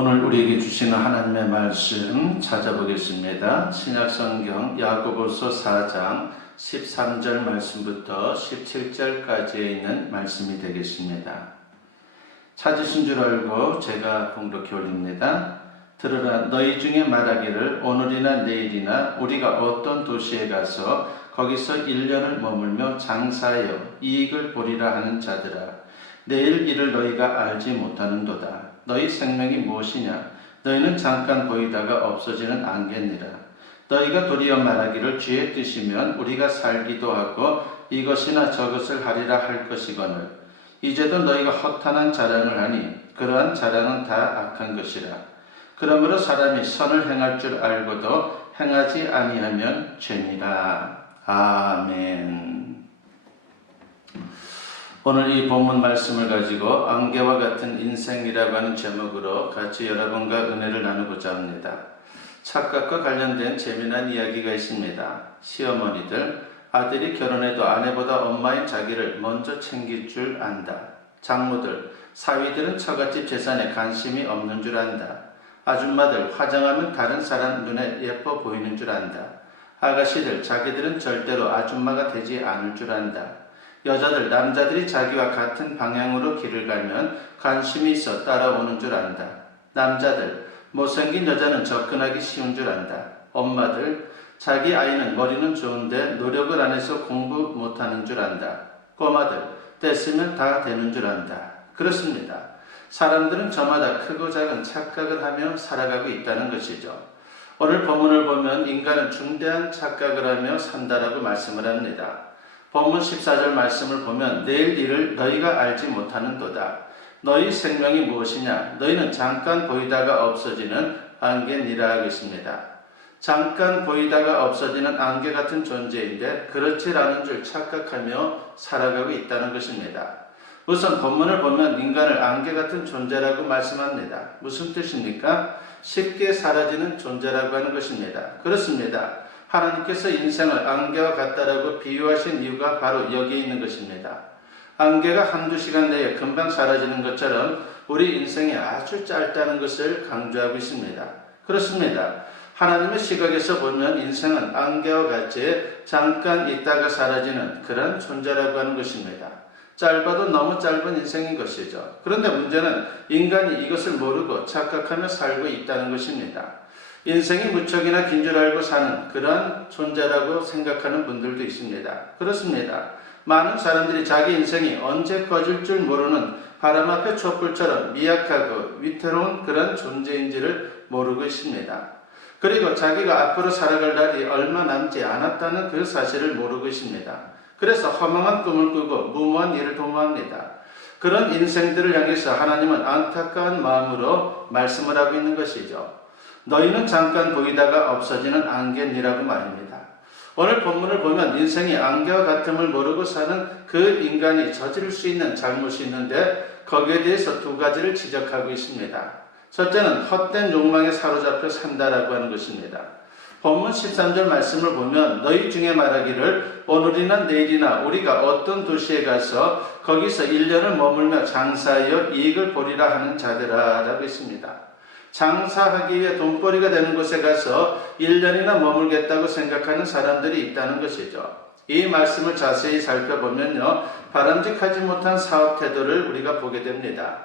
오늘 우리에게 주시는 하나님의 말씀 찾아보겠습니다. 신약성경 야고보서 4장 13절 말씀부터 17절까지에 있는 말씀이 되겠습니다. 찾으신 줄 알고 제가 봉독해 올립니다. 들으라, 너희 중에 말하기를 오늘이나 내일이나 우리가 어떤 도시에 가서 거기서 1년을 머물며 장사하여 이익을 보리라 하는 자들아, 내일 일을 너희가 알지 못하는도다. 너희 생명이 무엇이냐? 너희는 잠깐 보이다가 없어지는 안개니라. 너희가 도리어 말하기를 주의 뜻이면 우리가 살기도 하고 이것이나 저것을 하리라 할 것이거늘 이제도 너희가 허탄한 자랑을 하니 그러한 자랑은 다 악한 것이라. 그러므로 사람이 선을 행할 줄 알고도 행하지 아니하면 죄니라. 아멘. 오늘 이 본문 말씀을 가지고 안개와 같은 인생이라고 하는 제목으로 같이 여러분과 은혜를 나누고자 합니다. 착각과 관련된 재미난 이야기가 있습니다. 시어머니들, 아들이 결혼해도 아내보다 엄마인 자기를 먼저 챙길 줄 안다. 장모들, 사위들은 처갓집 재산에 관심이 없는 줄 안다. 아줌마들, 화장하면 다른 사람 눈에 예뻐 보이는 줄 안다. 아가씨들, 자기들은 절대로 아줌마가 되지 않을 줄 안다. 여자들, 남자들이 자기와 같은 방향으로 길을 가면 관심이 있어 따라오는 줄 안다. 남자들, 못생긴 여자는 접근하기 쉬운 줄 안다. 엄마들, 자기 아이는 머리는 좋은데 노력을 안 해서 공부 못하는 줄 안다. 꼬마들, 떼쓰면 다 되는 줄 안다. 그렇습니다. 사람들은 저마다 크고 작은 착각을 하며 살아가고 있다는 것이죠. 오늘 본문을 보면 인간은 중대한 착각을 하며 산다라고 말씀을 합니다. 본문 14절 말씀을 보면 내일 일을 너희가 알지 못하는도다. 너희 생명이 무엇이냐? 너희는 잠깐 보이다가 없어지는 안개니라 하겠습니다. 잠깐 보이다가 없어지는 안개 같은 존재인데 그렇지 않은 줄 착각하며 살아가고 있다는 것입니다. 우선 본문을 보면 인간을 안개 같은 존재라고 말씀합니다. 무슨 뜻입니까? 쉽게 사라지는 존재라고 하는 것입니다. 그렇습니다. 하나님께서 인생을 안개와 같다라고 비유하신 이유가 바로 여기에 있는 것입니다. 안개가 한두 시간 내에 금방 사라지는 것처럼 우리 인생이 아주 짧다는 것을 강조하고 있습니다. 그렇습니다. 하나님의 시각에서 보면 인생은 안개와 같이 잠깐 있다가 사라지는 그런 존재라고 하는 것입니다. 짧아도 너무 짧은 인생인 것이죠. 그런데 문제는 인간이 이것을 모르고 착각하며 살고 있다는 것입니다. 인생이 무척이나 긴 줄 알고 사는 그런 존재라고 생각하는 분들도 있습니다. 그렇습니다. 많은 사람들이 자기 인생이 언제 꺼질 줄 모르는 바람 앞의 촛불처럼 미약하고 위태로운 그런 존재인지를 모르고 있습니다. 그리고 자기가 앞으로 살아갈 날이 얼마 남지 않았다는 그 사실을 모르고 있습니다. 그래서 허망한 꿈을 꾸고 무모한 일을 도모합니다. 그런 인생들을 향해서 하나님은 안타까운 마음으로 말씀을 하고 있는 것이죠. 너희는 잠깐 보이다가 없어지는 안개니라고 말입니다. 오늘 본문을 보면 인생이 안개와 같음을 모르고 사는 그 인간이 저지를 수 있는 잘못이 있는데 거기에 대해서 두 가지를 지적하고 있습니다. 첫째는 헛된 욕망에 사로잡혀 산다라고 하는 것입니다. 본문 13절 말씀을 보면 너희 중에 말하기를 오늘이나 내일이나 우리가 어떤 도시에 가서 거기서 1년을 머물며 장사하여 이익을 보리라 하는 자들아 라고 있습니다. 장사하기 위해 돈벌이가 되는 곳에 가서 1년이나 머물겠다고 생각하는 사람들이 있다는 것이죠. 이 말씀을 자세히 살펴보면요, 바람직하지 못한 사업 태도를 우리가 보게 됩니다.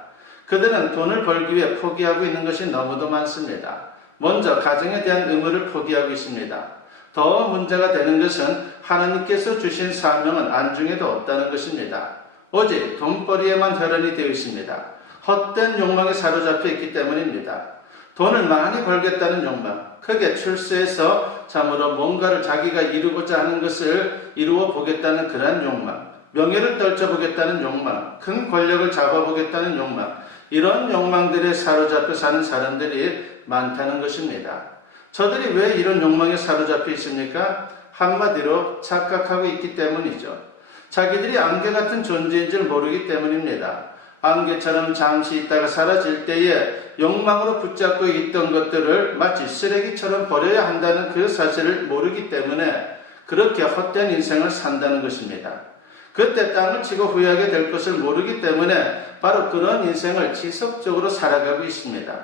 그들은 돈을 벌기 위해 포기하고 있는 것이 너무도 많습니다. 먼저 가정에 대한 의무를 포기하고 있습니다. 더 문제가 되는 것은 하나님께서 주신 사명은 안중에도 없다는 것입니다. 오직 돈벌이에만 혈안이 되어 있습니다. 헛된 욕망에 사로잡혀 있기 때문입니다. 돈을 많이 벌겠다는 욕망, 크게 출세해서 참으로 뭔가를 자기가 이루고자 하는 것을 이루어 보겠다는 그러한 욕망, 명예를 떨쳐보겠다는 욕망, 큰 권력을 잡아보겠다는 욕망, 이런 욕망들에 사로잡혀 사는 사람들이 많다는 것입니다. 저들이 왜 이런 욕망에 사로잡혀 있습니까? 한마디로 착각하고 있기 때문이죠. 자기들이 안개 같은 존재인 줄 모르기 때문입니다. 안개처럼 잠시 있다가 사라질 때에 욕망으로 붙잡고 있던 것들을 마치 쓰레기처럼 버려야 한다는 그 사실을 모르기 때문에 그렇게 헛된 인생을 산다는 것입니다. 그때 땅을 치고 후회하게 될 것을 모르기 때문에 바로 그런 인생을 지속적으로 살아가고 있습니다.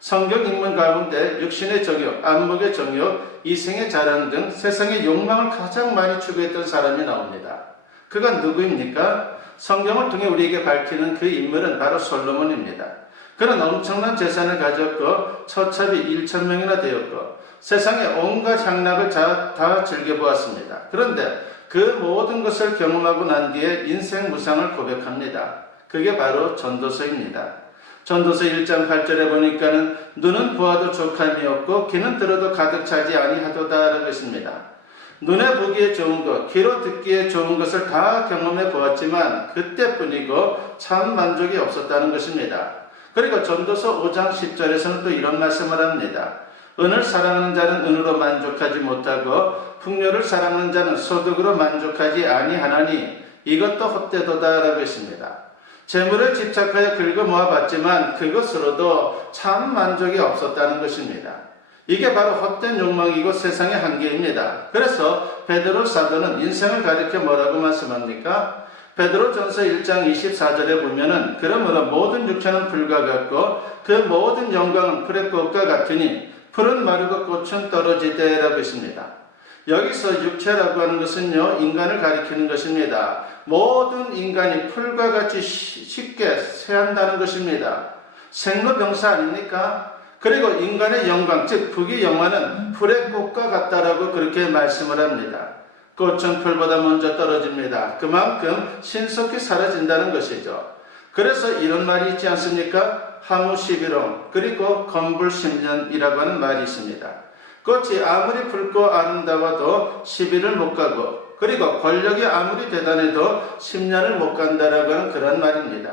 성경 인물 가운데 육신의 정욕, 안목의 정욕, 이생의 자랑 등 세상의 욕망을 가장 많이 추구했던 사람이 나옵니다. 그가 누구입니까? 성경을 통해 우리에게 밝히는 그 인물은 바로 솔로몬입니다. 그는 엄청난 재산을 가졌고 처첩이 1,000명이나 되었고 세상의 온갖 향락을 다 즐겨보았습니다. 그런데 그 모든 것을 경험하고 난 뒤에 인생 무상을 고백합니다. 그게 바로 전도서입니다. 전도서 1장 8절에 보니까는 눈은 보아도 족함이 없고 귀는 들어도 가득 차지 아니하도다 라고 했습니다. 눈에 보기에 좋은 것, 귀로 듣기에 좋은 것을 다 경험해 보았지만 그때뿐이고 참 만족이 없었다는 것입니다. 그리고 전도서 5장 10절에서는 또 이런 말씀을 합니다. 은을 사랑하는 자는 은으로 만족하지 못하고 풍요를 사랑하는 자는 소득으로 만족하지 아니하나니 이것도 헛되도다 라고 했습니다. 재물에 집착하여 긁어 모아봤지만 그것으로도 참 만족이 없었다는 것입니다. 이게 바로 헛된 욕망이고 세상의 한계입니다. 그래서 베드로 사도는 인생을 가리켜 뭐라고 말씀합니까? 베드로전서 1장 24절에 보면은 그러므로 모든 육체는 풀과 같고 그 모든 영광은 풀의 꽃과 같으니 풀은 마르고 꽃은 떨어지되라고 했습니다. 여기서 육체라고 하는 것은요, 인간을 가리키는 것입니다. 모든 인간이 풀과 같이 쉽게 쇠한다는 것입니다. 생로병사 아닙니까? 그리고 인간의 영광, 즉 부귀 영화는 풀의 꽃과 같다라고 그렇게 말씀을 합니다. 꽃은 풀보다 먼저 떨어집니다. 그만큼 신속히 사라진다는 것이죠. 그래서 이런 말이 있지 않습니까? 하무 11호 그리고 건불 10년이라고 하는 말이 있습니다. 꽃이 아무리 붉고 아름다워도 10일을 못 가고 그리고 권력이 아무리 대단해도 10년을 못 간다라고 하는 그런 말입니다.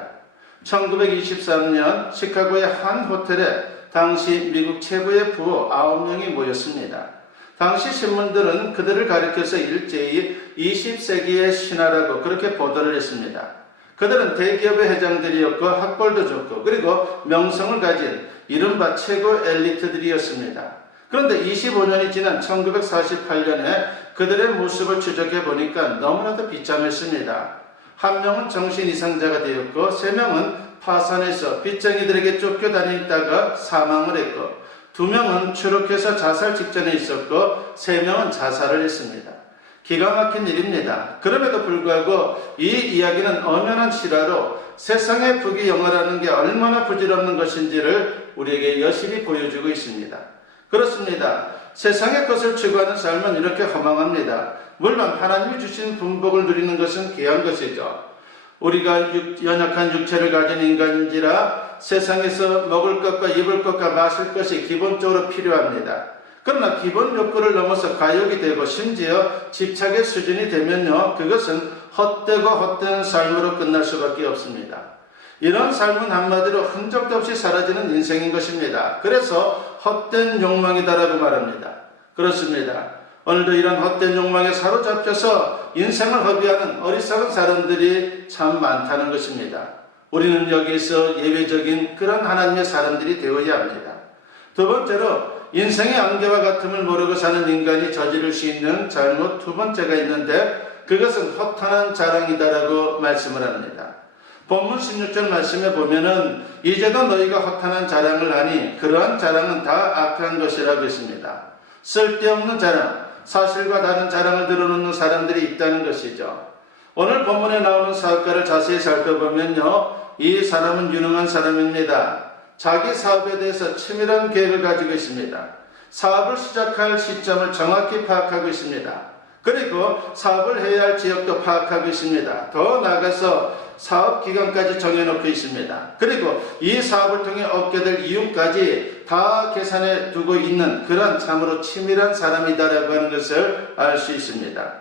1923년 시카고의 한 호텔에 당시 미국 최고의 부호 9명이 모였습니다. 당시 신문들은 그들을 가리켜서 일제히 20세기의 신하라고 그렇게 보도를 했습니다. 그들은 대기업의 회장들이었고 학벌도 좋고 그리고 명성을 가진 이른바 최고 엘리트들이었습니다. 그런데 25년이 지난 1948년에 그들의 모습을 추적해 보니까 너무나도 비참했습니다. 한 명은 정신 이상자가 되었고 3명은 파산해서 빚쟁이들에게 쫓겨다니다가 사망을 했고 2명은 추록해서 자살 직전에 있었고 3명은 자살을 했습니다. 기가 막힌 일입니다. 그럼에도 불구하고 이 이야기는 엄연한 실화로 세상의 부귀 영화라는 게 얼마나 부질없는 것인지를 우리에게 여실히 보여주고 있습니다. 그렇습니다. 세상의 것을 추구하는 삶은 이렇게 허망합니다. 물론 하나님이 주신 분복을 누리는 것은 귀한 것이죠. 우리가 연약한 육체를 가진 인간인지라 세상에서 먹을 것과 입을 것과 마실 것이 기본적으로 필요합니다. 그러나 기본 욕구를 넘어서 가욕이 되고 심지어 집착의 수준이 되면요, 그것은 헛되고 헛된 삶으로 끝날 수밖에 없습니다. 이런 삶은 한마디로 흔적도 없이 사라지는 인생인 것입니다. 그래서 헛된 욕망이다라고 말합니다. 그렇습니다. 오늘도 이런 헛된 욕망에 사로잡혀서 인생을 허비하는 어리석은 사람들이 참 많다는 것입니다. 우리는 여기서 예외적인 그런 하나님의 사람들이 되어야 합니다. 두 번째로 인생의 안개와 같음을 모르고 사는 인간이 저지를 수 있는 잘못 두 번째가 있는데 그것은 허탄한 자랑이다라고 말씀을 합니다. 본문 16절 말씀에 보면은 이제도 너희가 허탄한 자랑을 하니 그러한 자랑은 다 악한 것이라고 했습니다. 쓸데없는 자랑, 사실과 다른 자랑을 늘어놓는 사람들이 있다는 것이죠. 오늘 본문에 나오는 사업가를 자세히 살펴보면요, 이 사람은 유능한 사람입니다. 자기 사업에 대해서 치밀한 계획을 가지고 있습니다. 사업을 시작할 시점을 정확히 파악하고 있습니다. 그리고 사업을 해야 할 지역도 파악하고 있습니다. 더 나아가서 사업 기간까지 정해놓고 있습니다. 그리고 이 사업을 통해 얻게 될 이윤까지 다 계산해 두고 있는 그런 참으로 치밀한 사람이다라고 하는 것을 알 수 있습니다.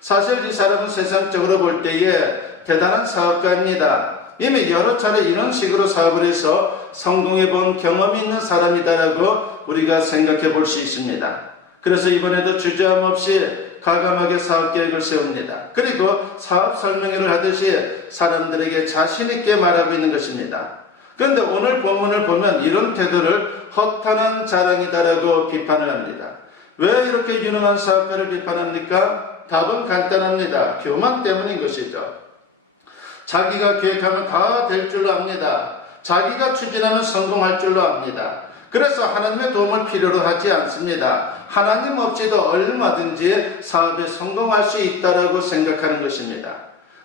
사실 이 사람은 세상적으로 볼 때에 대단한 사업가입니다. 이미 여러 차례 이런 식으로 사업을 해서 성공해 본 경험이 있는 사람이다라고 우리가 생각해 볼 수 있습니다. 그래서 이번에도 주저함 없이 과감하게 사업 계획을 세웁니다. 그리고 사업 설명회를 하듯이 사람들에게 자신 있게 말하고 있는 것입니다. 그런데 오늘 본문을 보면 이런 태도를 허탄한 자랑이다라고 비판을 합니다. 왜 이렇게 유능한 사업가를 비판합니까? 답은 간단합니다. 교만 때문인 것이죠. 자기가 계획하면 다 될 줄로 압니다. 자기가 추진하면 성공할 줄로 압니다. 그래서 하나님의 도움을 필요로 하지 않습니다. 하나님 없이도 얼마든지 사업에 성공할 수 있다라고 생각하는 것입니다.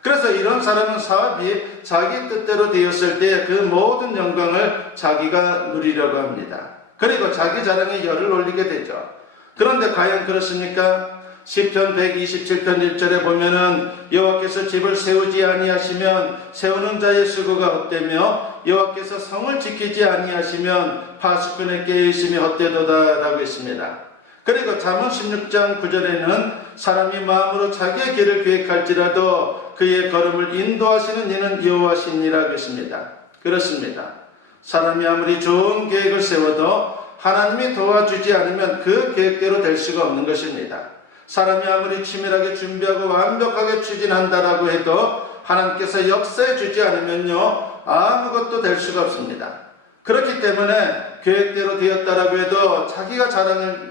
그래서 이런 사람은 사업이 자기 뜻대로 되었을 때 그 모든 영광을 자기가 누리려고 합니다. 그리고 자기 자랑에 열을 올리게 되죠. 그런데 과연 그렇습니까? 시편 127편 1절에 보면은 여호와께서 집을 세우지 아니하시면 세우는 자의 수고가 헛되며 여호와께서 성을 지키지 아니하시면 파수꾼의 깨어있음이 헛되도다라고 했습니다. 그리고 잠언 16장 9절에는 사람이 마음으로 자기의 길을 계획할지라도 그의 걸음을 인도하시는 이는 여호와시니라고 했습니다. 그렇습니다. 사람이 아무리 좋은 계획을 세워도 하나님이 도와주지 않으면 그 계획대로 될 수가 없는 것입니다. 사람이 아무리 치밀하게 준비하고 완벽하게 추진한다라고 해도 하나님께서 역사해 주지 않으면요 아무것도 될 수가 없습니다. 그렇기 때문에 계획대로 되었다라고 해도 자기가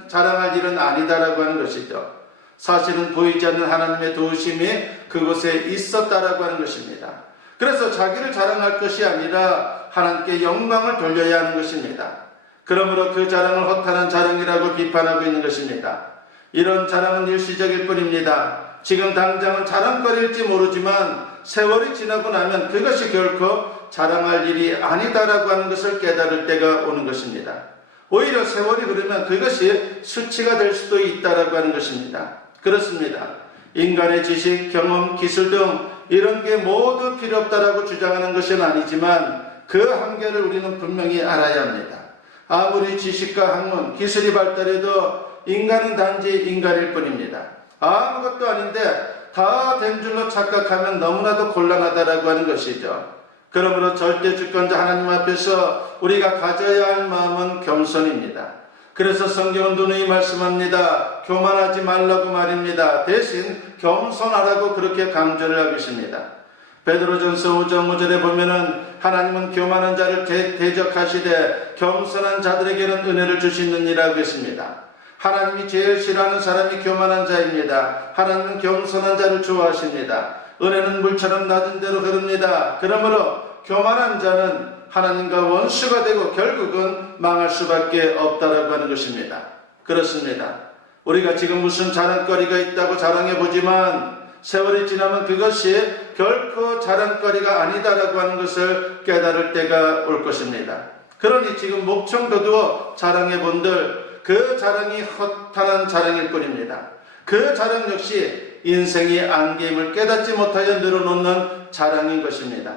자랑할 일은 아니다라고 하는 것이죠. 사실은 보이지 않는 하나님의 도우심이 그곳에 있었다라고 하는 것입니다. 그래서 자기를 자랑할 것이 아니라 하나님께 영광을 돌려야 하는 것입니다. 그러므로 그 자랑을 허탄한 자랑이라고 비판하고 있는 것입니다. 이런 자랑은 일시적일 뿐입니다. 지금 당장은 자랑거리일지 모르지만 세월이 지나고 나면 그것이 결코 자랑할 일이 아니다라고 하는 것을 깨달을 때가 오는 것입니다. 오히려 세월이 흐르면 그것이 수치가 될 수도 있다라고 하는 것입니다. 그렇습니다. 인간의 지식, 경험, 기술 등 이런 게 모두 필요 없다라고 주장하는 것은 아니지만 그 한계를 우리는 분명히 알아야 합니다. 아무리 지식과 학문, 기술이 발달해도 인간은 단지 인간일 뿐입니다. 아무것도 아닌데 다 된 줄로 착각하면 너무나도 곤란하다라고 하는 것이죠. 그러므로 절대 주권자 하나님 앞에서 우리가 가져야 할 마음은 겸손입니다. 그래서 성경은 누누이 말씀합니다. 교만하지 말라고 말입니다. 대신 겸손하라고 그렇게 강조를 하고 있습니다. 베드로전서 5장 5절에 보면은 하나님은 교만한 자를 대적하시되 겸손한 자들에게는 은혜를 주시느니라고 했습니다. 하나님이 제일 싫어하는 사람이 교만한 자입니다. 하나님은 겸손한 자를 좋아하십니다. 은혜는 물처럼 낮은 대로 흐릅니다. 그러므로 교만한 자는 하나님과 원수가 되고 결국은 망할 수밖에 없다라고 하는 것입니다. 그렇습니다. 우리가 지금 무슨 자랑거리가 있다고 자랑해보지만 세월이 지나면 그것이 결코 자랑거리가 아니다라고 하는 것을 깨달을 때가 올 것입니다. 그러니 지금 목청 거두어 자랑해본들 그 자랑이 허탄한 자랑일 뿐입니다. 그 자랑 역시 인생의 안개임을 깨닫지 못하여 늘어놓는 자랑인 것입니다.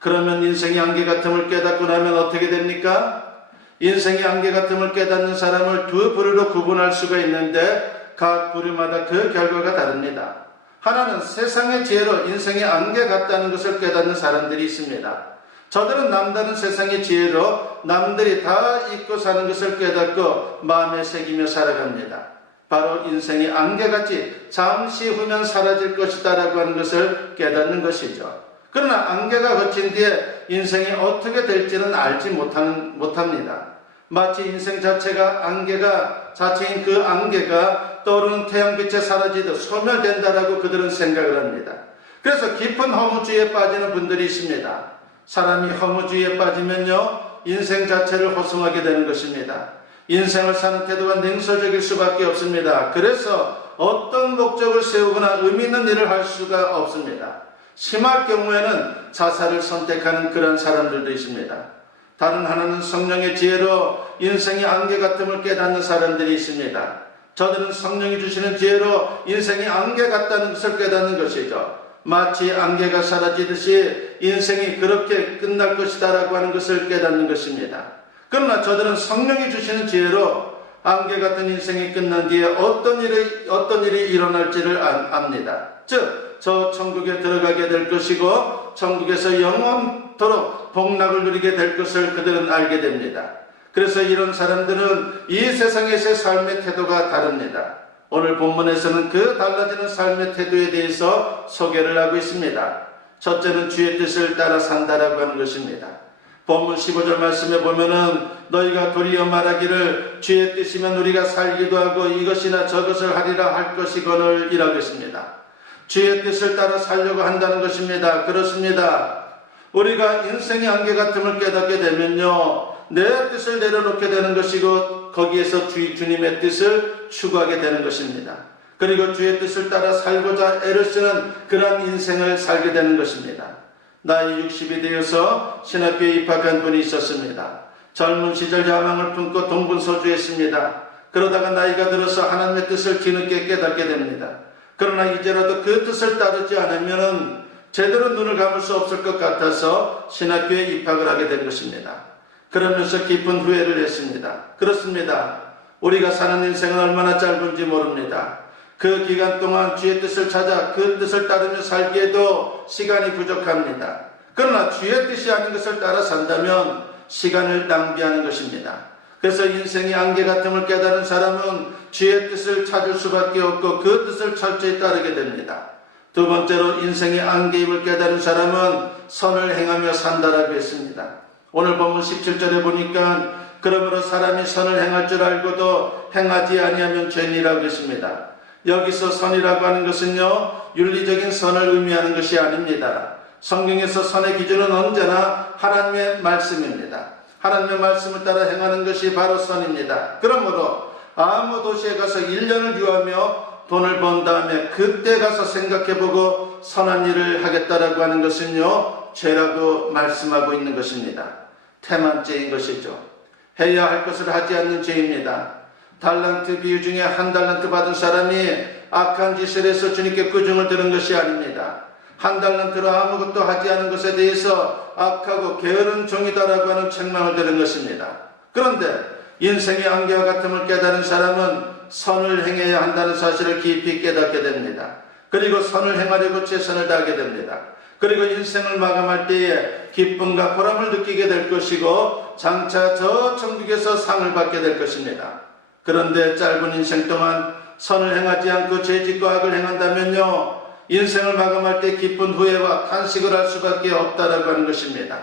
그러면 인생의 안개 같음을 깨닫고 나면 어떻게 됩니까? 인생의 안개 같음을 깨닫는 사람을 두 부류로 구분할 수가 있는데 각 부류마다 그 결과가 다릅니다. 하나는 세상의 지혜로 인생의 안개 같다는 것을 깨닫는 사람들이 있습니다. 저들은 남다른 세상의 지혜로 남들이 다 잊고 사는 것을 깨닫고 마음에 새기며 살아갑니다. 바로 인생의 안개같이 잠시 후면 사라질 것이다 라고 하는 것을 깨닫는 것이죠. 그러나 안개가 거친 뒤에 인생이 어떻게 될지는 알지 못합니다. 마치 인생 자체가 자체인 그 안개가 떠오르는 태양빛에 사라지듯 소멸된다라고 그들은 생각을 합니다. 그래서 깊은 허무주의에 빠지는 분들이 있습니다. 사람이 허무주의에 빠지면요 인생 자체를 허송하게 되는 것입니다. 인생을 사는 태도가 냉소적일 수밖에 없습니다. 그래서 어떤 목적을 세우거나 의미 있는 일을 할 수가 없습니다. 심할 경우에는 자살을 선택하는 그런 사람들도 있습니다. 다른 하나는 성령의 지혜로 인생의 안개 같음을 깨닫는 사람들이 있습니다. 저들은 성령이 주시는 지혜로 인생의 안개 같다는 것을 깨닫는 것이죠. 마치 안개가 사라지듯이 인생이 그렇게 끝날 것이다 라고 하는 것을 깨닫는 것입니다. 그러나 저들은 성령이 주시는 지혜로 안개 같은 인생이 끝난 뒤에 어떤 일이 일어날지를 압니다. 즉, 저 천국에 들어가게 될 것이고 천국에서 영원토록 복락을 누리게 될 것을 그들은 알게 됩니다. 그래서 이런 사람들은 이 세상에서의 삶의 태도가 다릅니다. 오늘 본문에서는 그 달라지는 삶의 태도에 대해서 소개를 하고 있습니다. 첫째는 주의 뜻을 따라 산다라고 하는 것입니다. 본문 15절 말씀에 보면은 너희가 도리어 말하기를 주의 뜻이면 우리가 살기도 하고 이것이나 저것을 하리라 할 것이거늘 이라고 했습니다. 주의 뜻을 따라 살려고 한다는 것입니다. 그렇습니다. 우리가 인생의 안개 같음을 깨닫게 되면요 내 뜻을 내려놓게 되는 것이고 거기에서 주님의 뜻을 추구하게 되는 것입니다. 그리고 주의 뜻을 따라 살고자 애를 쓰는 그러한 인생을 살게 되는 것입니다. 나이 60이 되어서 신학교에 입학한 분이 있었습니다. 젊은 시절 야망을 품고 동분서주했습니다. 그러다가 나이가 들어서 하나님의 뜻을 뒤늦게 깨닫게 됩니다. 그러나 이제라도 그 뜻을 따르지 않으면 제대로 눈을 감을 수 없을 것 같아서 신학교에 입학을 하게 된 것입니다. 그러면서 깊은 후회를 했습니다. 그렇습니다. 우리가 사는 인생은 얼마나 짧은지 모릅니다. 그 기간 동안 주의 뜻을 찾아 그 뜻을 따르며 살기에도 시간이 부족합니다. 그러나 주의 뜻이 아닌 것을 따라 산다면 시간을 낭비하는 것입니다. 그래서 인생의 안개 같음을 깨달은 사람은 주의 뜻을 찾을 수밖에 없고 그 뜻을 철저히 따르게 됩니다. 두 번째로 인생의 안개임을 깨달은 사람은 선을 행하며 산다라고 했습니다. 오늘 본문 17절에 보니까 그러므로 사람이 선을 행할 줄 알고도 행하지 아니하면 죄니라고 했습니다. 여기서 선이라고 하는 것은요, 윤리적인 선을 의미하는 것이 아닙니다. 성경에서 선의 기준은 언제나 하나님의 말씀입니다. 하나님의 말씀을 따라 행하는 것이 바로 선입니다. 그러므로 아무 도시에 가서 1년을 유하며 돈을 번 다음에 그때 가서 생각해보고 선한 일을 하겠다라고 하는 것은요, 죄라고 말씀하고 있는 것입니다. 태만죄인 것이죠. 해야 할 것을 하지 않는 죄입니다. 달란트 비유 중에 한 달란트 받은 사람이 악한 짓을 해서 주님께 꾸중을 들은 것이 아닙니다. 한 달란트로 아무것도 하지 않은 것에 대해서 악하고 게으른 종이다라고 하는 책망을 들은 것입니다. 그런데 인생의 안개와 같음을 깨달은 사람은 선을 행해야 한다는 사실을 깊이 깨닫게 됩니다. 그리고 선을 행하려고 최선을 다하게 됩니다. 그리고 인생을 마감할 때에 기쁨과 보람을 느끼게 될 것이고 장차 저 천국에서 상을 받게 될 것입니다. 그런데 짧은 인생 동안 선을 행하지 않고 죄짓고 악을 행한다면요, 인생을 마감할 때 기쁜 후회와 탄식을 할 수밖에 없다라고 하는 것입니다.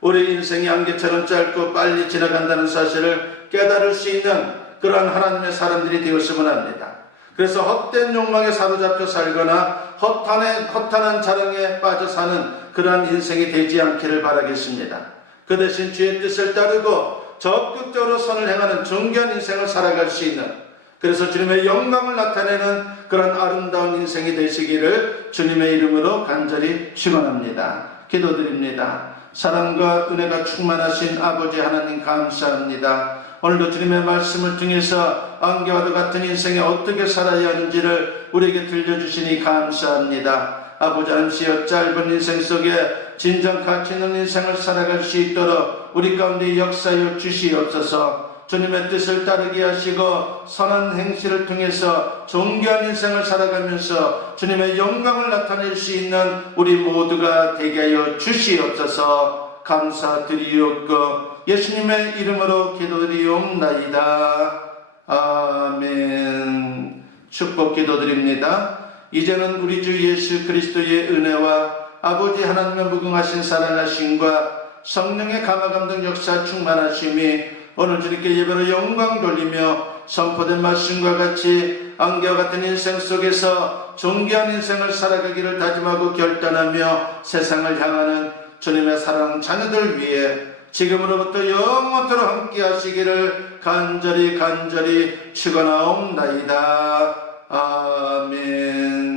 우리 인생이 안개처럼 짧고 빨리 지나간다는 사실을 깨달을 수 있는 그러한 하나님의 사람들이 되었으면 합니다. 그래서 헛된 욕망에 사로잡혀 살거나 허탄한 자랑에 빠져 사는 그러한 인생이 되지 않기를 바라겠습니다. 그 대신 주의 뜻을 따르고 적극적으로 선을 행하는 존귀한 인생을 살아갈 수 있는, 그래서 주님의 영광을 나타내는 그런 아름다운 인생이 되시기를 주님의 이름으로 간절히 축원합니다. 기도드립니다. 사랑과 은혜가 충만하신 아버지 하나님 감사합니다. 오늘도 주님의 말씀을 통해서 안개와도 같은 인생에 어떻게 살아야 하는지를 우리에게 들려주시니 감사합니다. 아버지 하나님이여, 짧은 인생 속에 진정 가치 있는 인생을 살아갈 수 있도록 우리 가운데 역사여 주시옵소서. 주님의 뜻을 따르게 하시고 선한 행실을 통해서 존귀한 인생을 살아가면서 주님의 영광을 나타낼 수 있는 우리 모두가 되게 하여 주시옵소서. 감사드리옵고 예수님의 이름으로 기도드리옵나이다. 아멘. 축복 기도드립니다. 이제는 우리 주 예수 그리스도의 은혜와 아버지 하나님의 무궁하신 사랑하심과 성령의 감화감동 역사 충만하심이 오늘 주님께 예배로 영광 돌리며 선포된 말씀과 같이 안개와 같은 인생 속에서 존귀한 인생을 살아가기를 다짐하고 결단하며 세상을 향하는 주님의 사랑 자녀들 위해 지금으로부터 영원토록 함께 하시기를 간절히 축원하옵나이다. 아멘.